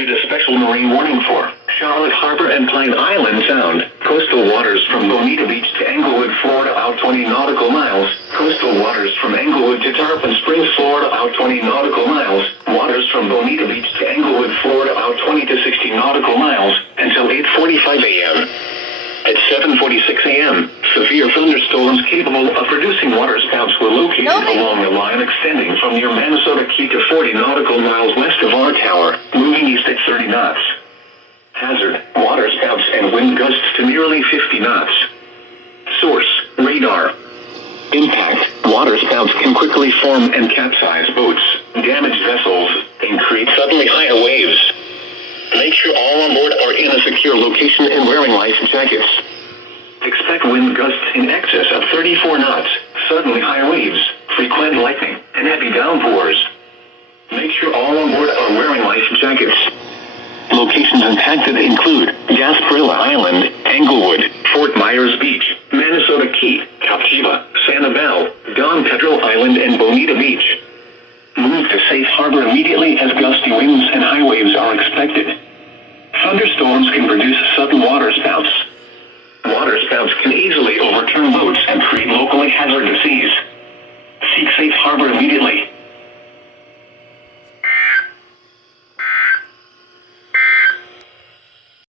issued a special marine warning for Charlotte Harbor and Pine Island Sound. Coastal waters from Bonita Beach to Englewood, Florida, out 20 nautical miles. Coastal waters from Englewood to Tarpon Springs, Florida, out 20 nautical miles. Waters from Bonita Beach to Englewood, Florida, out 20 to 60 nautical miles until 8:45 a.m. At 7:46 a.m., severe thunderstorms capable of producing waterspouts were located along a line extending from near Minnesota Key to 40 nautical miles west of our tower, moving east at 30 knots. Hazard, waterspouts and wind gusts to nearly 50 knots. Source, radar. Impact, waterspouts can quickly form and capsize boats, damage vessels, and create suddenly higher waves. Make sure all on board are in a secure location and wearing life jackets. Expect wind gusts in excess of 34 knots, suddenly high waves, frequent lightning, and heavy downpours. Make sure all on board are wearing life jackets. Locations impacted include Gasparilla Island, Englewood, Fort Myers Beach, Minnesota Key, Captiva, Sanibel, Don Pedro Island, and Bonita Beach. Move to safe harbor immediately as gusty winds and high waves are expected. Thunderstorms can produce sudden waterspouts. Waterspouts can easily overturn boats and create locally hazardous seas. Seek safe harbor immediately.